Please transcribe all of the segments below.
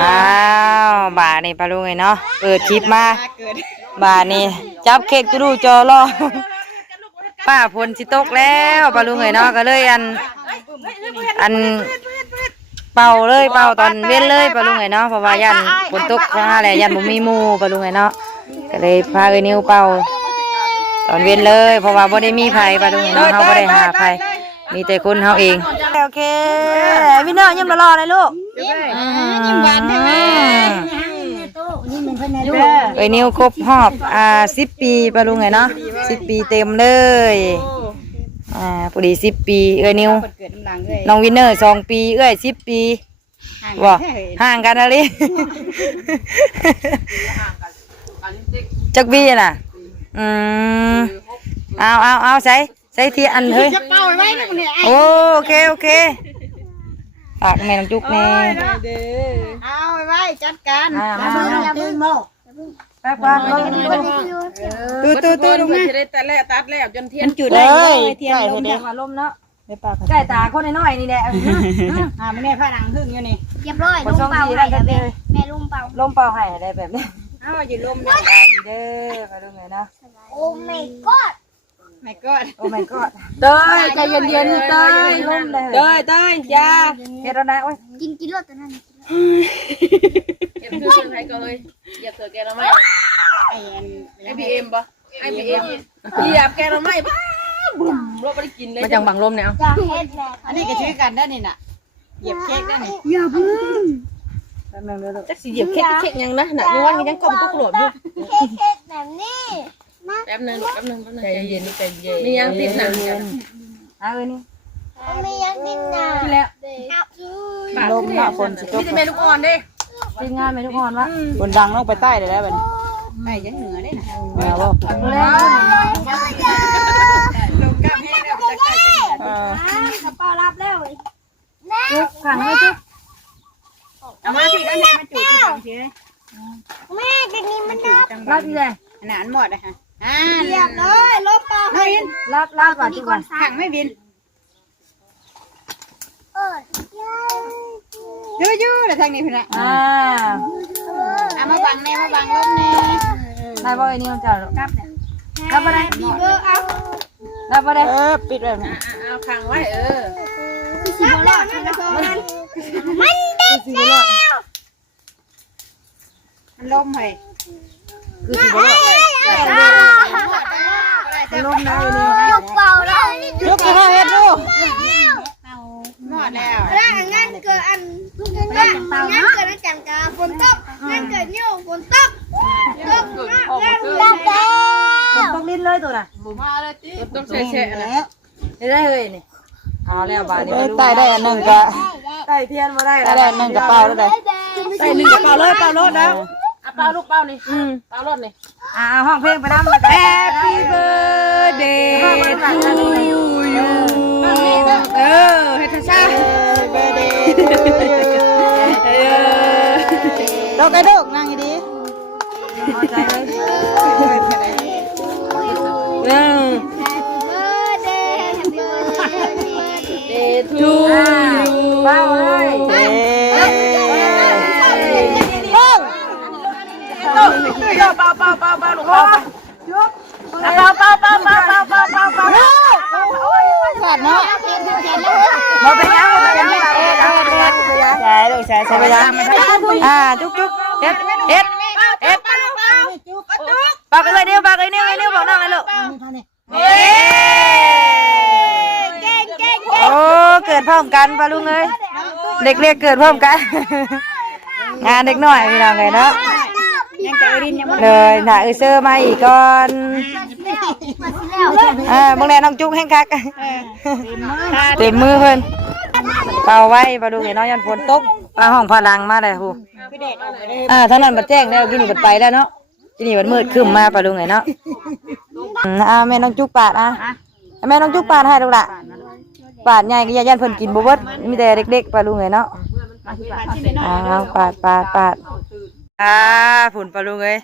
อ้าวบานี่ปลาลุงไงเนาะเปิดคลิปมาบานี่จับเค้กดูจอรอป้าพลสิตกแล้วปลาลุงไงเนาะก็เลยอันเป่าเลยเป่าตอนเว้นเลยปลาลุงไงเนาะเพราะว่ายันฝนตกเพราะอะไรยันบ่มีหมู่ปลาลุงไงเนาะก็เลยพานิ้วเป่าตอนเว้นเลยเพราะว่าบ่ได้มีไผปลาลุงไงเนาะเฮาบ่ได้หาไผมีแต่คนเฮาเองโอเคพี่น้องยิ้มรอๆเลยลูกยิ้มหวานใช่ไหมเอ้ยนิวครบรอบ10 ปีปะลุงไงเนาะ10 ปีเต็มเลยพอดี10 ปีเอ้ยนิวน้องวินเนอร์2 ปีเอ้ย10 ปีบ่ห่างกันอะไรจักปีน่ะเอาใส่เทียนเฮ้ยโอเคฝากแม่น้ำจุกแน่เอาไว้จัดการแป๊บว่าตู้ลงมาจะได้ตัดแล้วจนเทียนจุดเลยเทียนลมจากมาลมเนาะใกล้ตาคนน้อยนี่แหละไม่แน่ผ้าหนังพึ่งอยู่นี่เรียบร้อยลมเป่าให้แม่ลมเป่าให้อะไรแบบนี้อยู่ลมดีเด้อไปดูไงนะโอ้ my god ไม่ก็โอ้ my god เต้ยใจเย็นๆเต้ยลมเลยเต้ยยาเฮ็ดแล้วนะโอ้ยกินรถตัวนั้นเก็บคือคนไทยก็เลยอย่าเสือแกเราไม่ไอพีเอ็มปะไอพีเอ็มเหยียบแกเราไม่บ้าบุ่มรถไม่ได้กินเลยมาจังบังลมเนี่ยอันนี้ก็ชื่อกันได้นี่น่ะเหยียบเค้กได้นี่อย่าพึ่งจักสิเหยียบเค้กยังนะหนักนวลยังกลมกุ๊กหลบอยู่เค้กแบบนี้แป๊บนึงใจเย็นมียังติดหนังเอาเลยนี่ไม่ยังกินหนังที่แล้วลมหน้าฝนพี่จะเมลูกอ่อนดิทีมงานเมลูกอ่อนวะบนดังลงไปใต้เลยแล้วบัดใต้ยังเหนือได้นะมาบ่ลงกล้ามแห้งแล้วจากใต้กระเป๋ารับแล้วจุกขังไว้จุกเอามาที่กันมาจุดที่ตรงที่แม่จะนี่มันรับอีเลยหนานหมดเลยค่ะเรียบเลยลบเป่าไม่วินรับก่อนจุกก่อนขังไม่วินยู่เลยทางนี้พี่นะเอามาบังแน่มาบังลมแน่นายบอกไอ้นี่มันจะรับอะไรบีเบอร์เอา รับอะไรปิดแบบนี้เอาขังไว้รับแล้วนะกระโดดมันเด็ดแล้วมันลมเหรอคือสิบล้อลมนะยกเป่าแล้วยกกระเฮ็ดดูหมดแล้วแล้วงานเกิดอันงานเกิดจังกาฝนตกงานเกิดเนี่ยฝนตกงานตกมันต้องลิ้นเลยตัวน่ะต้องแฉะแล้วได้เลยนี่เอาแล้วบานี่ใต้ได้อันหนึ่งก็ใต้เทียนมาได้ได้อันหนึ่งกระเป๋าแล้วได้ใต้หนึ่งกระเป๋าเลยเป่ารถแล้วเป่าลูกเป่านี่เป่ารถนี่ห้องเพลงไปน้ำ Happy birthday to you ให้ท่าซ่า birthday to you ดอกกระโดกนั่งดีใจเลยto you เป่าเลยเป่าลูกเป่าเป่าขาดเนาะมาไปยังใช่ลูกใช่ไปยังจุ๊กเฮ็ดปากเลยนิ้วบอกน้องเลยลูกโอ้เกิดพร้อมกันปะลุงเอ้ยเด็กเล็กเกิดพร้อมกันงานเด็กน้อยพี่น้องไงเนาะเลยน่ะเซอร์มาอีกก่อนบางแดน้องจุ๊กแห้งคักเต็มมือเพิ่นเป่าไว้ปะลุงเห็นน้องยันฝนตกปลาห้องพลังมาเลยฮูท่านั้นบัดแจ้งแล้วกินนี่บัดไปแล้วเนาะกินนี่บัดมืดขึ้นมาปะลุงไงเนาะแม่น้องจุ๊กปาดแม่น้องจุ๊กปาดให้ลูกละปาดใหญ่ก็ยันเพิ่นกินบ่เบิดมีแต่เด็กๆปะลุงไงเนาะปาดผุนปลาลุงเอ้ย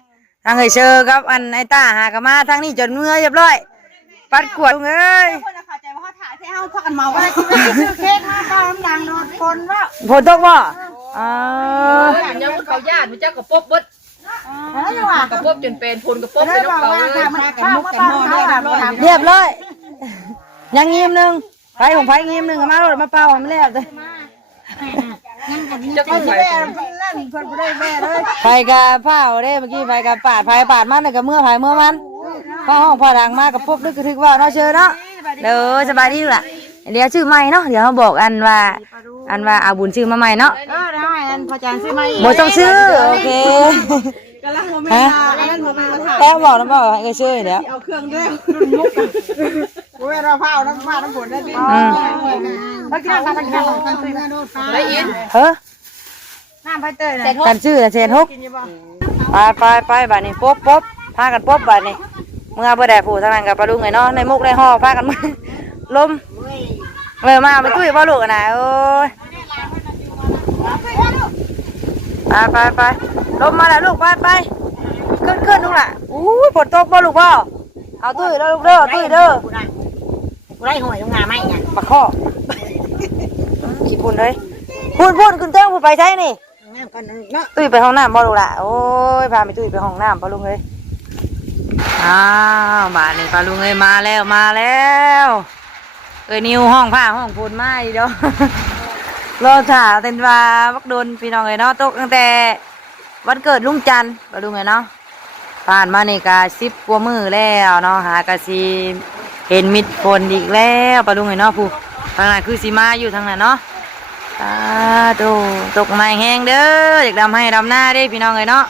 ทางเชอครับอันไอ้ตาหากมาทางนี้จนเมื่อเรียบร้อยปัดขวดลุงเอ้ยคนเข้าใจว่าเขาถ่ายให้เฮาพักกันเมาว่าซื้อเค้กมาเป่าน้ำดังโดนฝนว่าฝนตกบ่ เขาญาติมันเจ้ากระปบเบิดกระปบจนเป็นพลกระปบเป็นน้องเขาเลย เรียบร้อยยังงีมหนึ่งไปของไผ่งีมหนึ่งมาโรดมาเป่าไม่แล้วเลย จะก็ใส่ ไผ่กับเผาเด้เมื่อกี้ไผ่กับปาดไผ่ปาดมันกับเมื่อไผ่เมื่อมันพ่อห้องพ่อดังมากับพบนึกถึกว่าเนาะเชิญเนาะเด้อสบายดีล่ะเดี๋ยวชื่อใหม่เนาะเดี๋ยวเขาบอกอันว่าเอาบุญชื่อมาใหม่เนาะได้อันพอจานซื้อไหม บ่ต้องชื่อโอเค กำลังโมเมนต์อันนั้นโมเมนต์มาถาม แต้บอกนะบอกให้ชื่อเดี๋ยว เอาเครื่องด้วยรุ่นมุกโอ้ยเราเผาน้ำฟ้าน้ำฝนได้ดิเขากินอะไรกันกันได้ยิน เฮ้อ น้ำไปเตยเลย กันชื่อเศษฮุกไปบัดนี้ป๊บพากันป๊บบัดนี้เมื่อบ่ได้ผู้ทางนั้นกับปลาดุงไงเนาะในมุกในห่อพากันลมมาไปตุ้ยบ่ลูกนะโอ้ยไปลมมาแล้วลูกไปขึ้นลูกล่ะอู้ยฝนตกบ่ลูกบ่เอาตุ้ยแล้วลูกเด้อตุ้ยเด้อ กูได้หอยลงงาไหมเนี่ย ปะข้อขี้ปุ่นเลยพูดขึ้นเต้งพูดไปใช่นี่ น้ำกันเนาะ ตุ้ยไปห้องน้ำบ่ลูกล่ะโอ้ยพาไปตุ้ยไปห้องน้ำปลาลุงเลยอ้าวบ้านนี้ปลาลุงเลยมาแล้วนิวห้องผ้าห้องพูนมาอีกเด้อ รอถ่าเต็นว่าวักโดนพี่น้องเลยเนาะตกตั้งแต่วันเกิดลุงจันทร์ปลาลุงเลยเนาะผ่านมานี่กะ10 กว่ามื้อแล้วเนาะหากะสิเห็นมิดฝนอีกแล้วปลาลุงเลยเนาะผู้ทางนั้นคือสีมาอยู่ทางนั้นเนาะตกไม้แห้งเด้อเด็กดำให้ดำหน้าเด้พี่น้องเลยเนาะ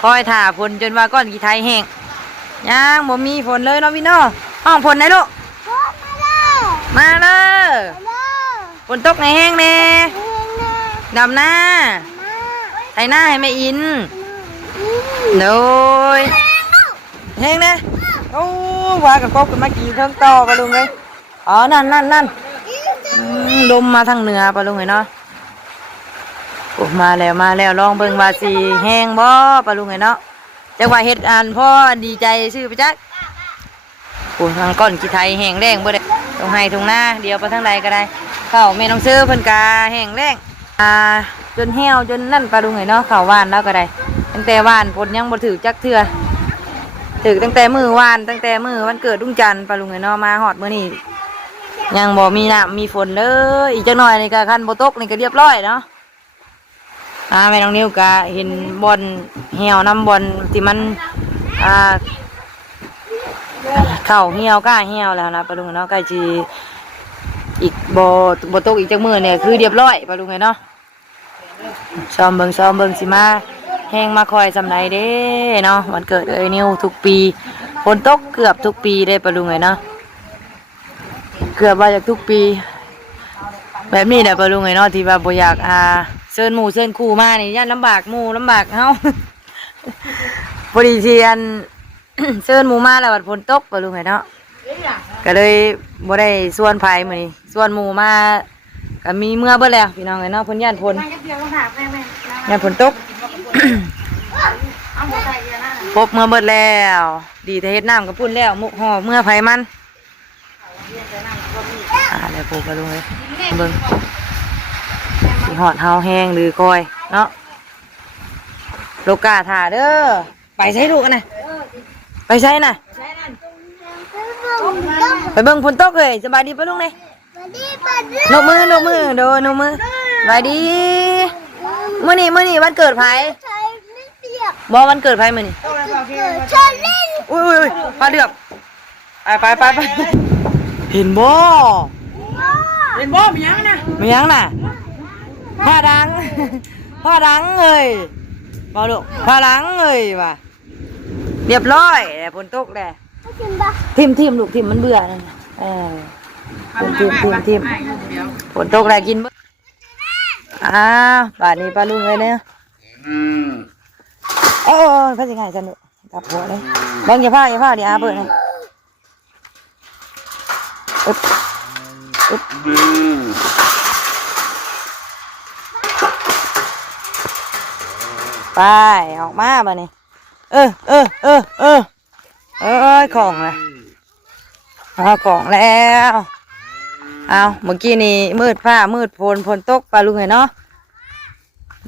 คอยถ่าฝนจนว่าก้อนกี่ไทยแห้งยังบ่มีฝนเลยเนาะพี่น้องห้องฝนไหนลูกมาเลยฝนตกในแห้งแน่ดำหน้าไทยหน้าให้แม่อินโดยแห้งแน่โอ้ว่ากับกบกันมากี่เครื่องต่อปลาลุงเลยอ๋อนั่นลมมาทางเหนือปลาลุงเลยเนาะโอ้มาแล้วลองเบิ่งว่าสีแห้งบ่ปลาลุงเลยเนาะจังหวะเฮ็ดอ่านพ่อดีใจชื่อไปจักโอ้ทางก้อนขี้ไทยแห้งแรงบ่ได้ตรงให้ตรงหน้าเดี๋ยวไปทางใดก็ได้เข้าแม่น้องซื้อเพิ่นกาแห้งแรงจนเหี่ยวจนนั่นปลาลุงเลยเนาะเข้าว่านแล้วก็ได้ตั้งแต่ว่านฝนยังบ่ถือจักเทื่อถือตั้งแต่มื้อวานตั้งแต่มื้อวันเกิดลุงจันทร์ปลาลุงเลยเนาะมาฮอดมื้อนี้ยังบ่มีน้ำมีฝนเลยอีกจักหน่อยนี่ก็คันบ่ตกนี่ก็เรียบร้อยเนาะแม่น้องนิ้วก็เห็นบอลเหี่ยวน้ำบอลที่มันเข่าเหี่ยวก้าเหี่ยวแล้วนะปลาลุงเนาะใกล้จีอีกบ่ตกอีกจักมื้อเนี่ยคือเรียบร้อยปลาลุงเนาะซ้อมเบิ่งสิมาแห้งมาคอยสำไรเด้เนาะวันเกิดนิ้วทุกปีฝนตกเกือบทุกปีได้ปลาลุงเนาะเกือบว่าจากทุกปีแบบนี้แหละปลาลุงเนาะที่ว่าบ่อยากเชิญหมู่เชิญคู่มานี่ย่านลำบากหมู่ลำบากเฮา พอดีที่อัน เชิญหมู่มาแล้วบัดฝนตกปลาลุงเนาะก็เลยบ่ได้ส่วนไผมื้อนี้ส่วนหมู่มาก็มีเมื่อเบิดแล้วพี่น้องเนาะเพิ่นย่านฝนตก พบเมื่อเบิดแล้วดีแต่เฮ็ดน้ำกับพุ่นแล้วมุกห่อเมื่อไผมันแล้วปลูกปลาลุงเลยเบิ่งสิหอดเฮาแห้งหรือก้อยเนาะโลกาถ่าเด้อไปใช้ลูกกันนะไปใช้น่ะไปเบิ่งฝนตกเลยสบายดีปะลุงเลยนกมืโดนนกมือสบายดีมื้อนี้วันเกิดไผบ่วันเกิดไผมื้อนี้อุ้ยปลาเดือบไปเห็นบ่มียังน่ะพ่อดังเลยมาลูกพ่อดังเลยว่ะเรียบร้อยฝนตกแล้วทิมลูกทิมมันเบื่อนั่นทิมฝนตกแล้วกินบ่ป่านนี้ปลาลุงเลยเนี่ยโอ้พระสิงห์สนุกกับหัวเลยบังอย่าพลาดดิเปิดเลยไปออกมาบ่นี่ของเลยของแล้วเอาเมื่อกี้นี่มืดฟ้ามืดฝนตกปลาลุงเนาะ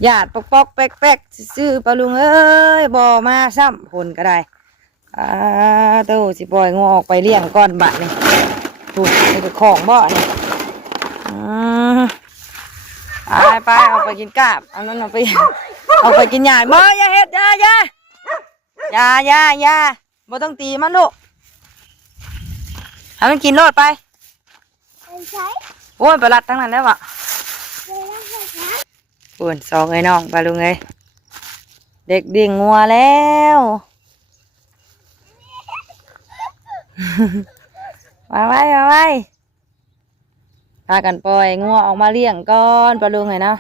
ญาติปอกๆแป๊กๆซื้อปลาลุงเอ้ยบ่มาซ้ำผลก็ได้เต้าสิปล่อยงูออกไปเลี้ยงก่อนบะนี่ถูกนี่คือของบ่นี่ไปเอาไปกินกาบอันนั้นเอาไปกินหญ้าบ่อย่าเฮ็ดอย่าบ่ต้องตีมันลูกให้มันกินโลดไปโอ้ยไปรัดทั้งนั้นแล้ววะปวนสองไอ้น้องปลาลุงเอ้ยเด็กดิ่งงัวแล้วมาไว้พากันปล่อยงัวออกมาเลี้ยงก่อนปลาลุงไงเนาะ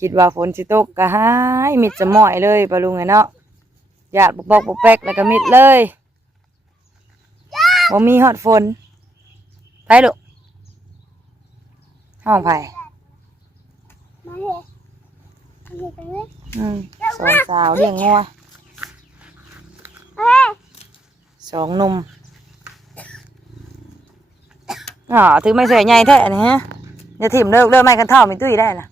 คิดว่าฝนสิตกก็หายมิดจะม่อยเลยปลาลุงไงเนาะหยาดปอกแป๊กแล้วก็มิดเลยบ่มีฮอดฝนไปลูกห้องไผ่สองสาวเลี้ยงงัวสองหนุ่มถือไม่ใส่ใหญ่แท้นี่ฮะจะถิ่มเลิกไม่กันเท่ามีตุ้ยได้นะ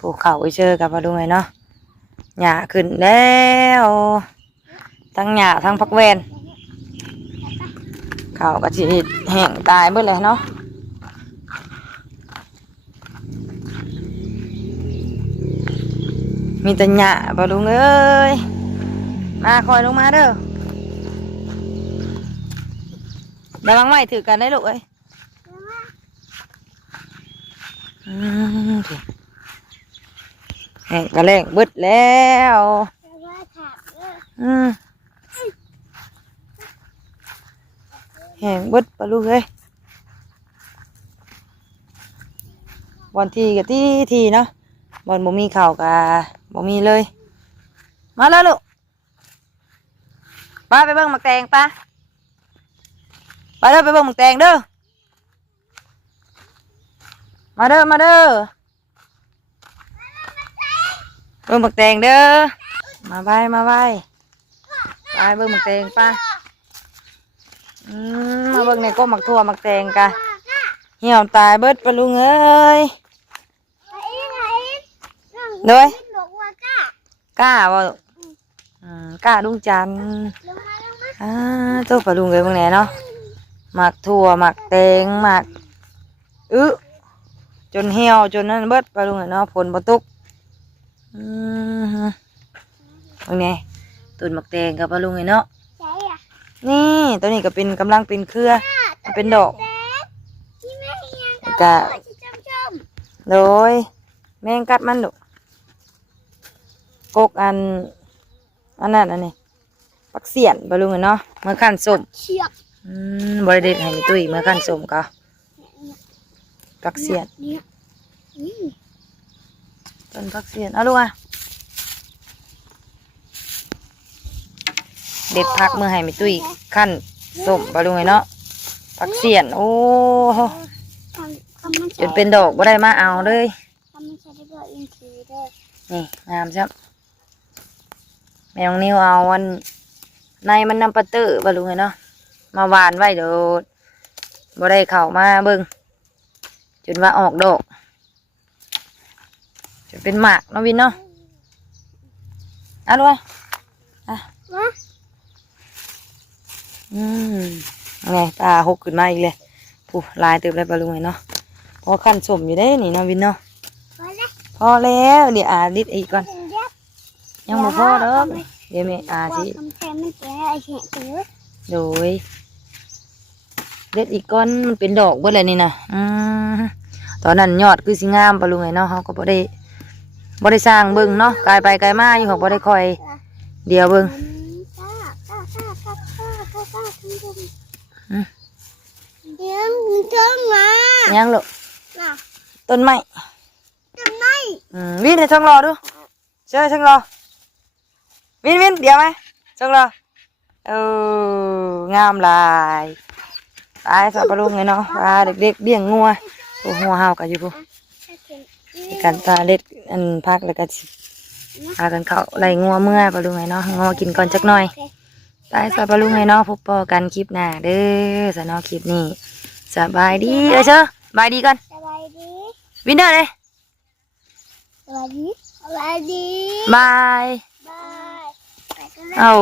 ปลูกเขาไปเจอกับมาดูไงเนาะหญ้าขึ้นแล้วทั้งหญ้าทั้งพักแวนเขาก็จีแห้งตายเบิดเลยเนาะมีแต่หญ้าปลาลุงเอ้ยมาคอยลงมาเด้อระวังไม่ถือกันได้ลูกเอ้ยแห้งกระแลงบึดแล้วแห้งบึดปลาลุงเอ้ยวันทีกับทีเนาะบอลบ่มีข่าวกับบ่มีเลยมาแล้วลูกไปเบิ่งหมักแตงไปเด้อไปเบิ่งหมักแตงเด้อมาเด้อเบิ่งหมักแตงเด้อมาไปเบิ่งหมักแตงป่ะมาเบิ่งในก้มหมักทั่วหมักแตงกะเหี่ยวตายเบิดปลาลุงเอ้ยโดยกล้าบ่กล้าลุงจันตัวปลาลุงเลยเบิ่งแหน่เนาะหมักทั่วหมักแตงหมักจนเหี่ยวจนนั่นเบิดปลาลุงเนาะฝนบ่ตกเบิ่งแหน่ต้นหมักแตงกับปลาลุงเนาะนี่ตัวนี้ก็เป็นกำลังเป็นเครือเป็นดอกกะโดยแมงกัดมันดุกกอันนั้นอันนี้ปักเสียนปลาลุงเนาะเมื่อขั้นส้มบริเดชให้มีตุ้ยเมื่อขั้นส้มก็ปักเสียนต้นปักเสียนเอาลูกอ่ะเด็ดพักเมื่อให้มีตุ้ยขั้นส้มปลาลุงเนาะปักเสียนโอ้จนเป็นดอกบ่ได้มาเอาเลยนี่งามใช่แมวนิ้วเอาวันในมันนำปลาเตอร์บาลุงเนาะมาหวานไว้เดี๋ยวบ่ได้เข้ามาเบิ่งจนว่าออกดอกจนเป็นหมากน้องวินเนาะเอาด้วยไงตาหกขึ้นมาอีกเลยผู้ลายเติมได้บาลุงเนาะพอขั้นสมอยู่ได้นี่น้องวินเนาะพอแล้วเดี๋ยวดิดอีกก่อนยังบ่พอเด้อเดี๋ยวแม่สิโดยเด็ดอีกก้อนมันเป็นดอกเบิดเลยนี่นะตอนนั้นยอดคือสิงามปะลุงไงเนาะเขาก็บ่ได้สร้างเบิ่งเนาะกายไปกายมาอยู่เขาบ่ได้คอยเดี๋ยวเบิ่งยังลูกต้นไม้วิ่งในช่องรอดูเชื่อช่องรอวิ่งเดี๋ยวไหมช่องรองามลายตายสับปะรดไงเนาะปลาเด็กๆเบี้ยงงัวตัวหัวเห่ากันอยู่ปุ๊กันตาเล็ดอันพักแล้วก็พากันเข้าไล่งัวเมื่อปลาลุงไงเนาะงัวกินก่อนจักหน่อยตายสับปะรดไงเนาะพบปอกันคลิปหน้าเด้อสนอคลิปนี้สบายดีเชื่อบายดีกันวินเดอร์เลย สวัสดีสวัสดี บาย บาย เอ้า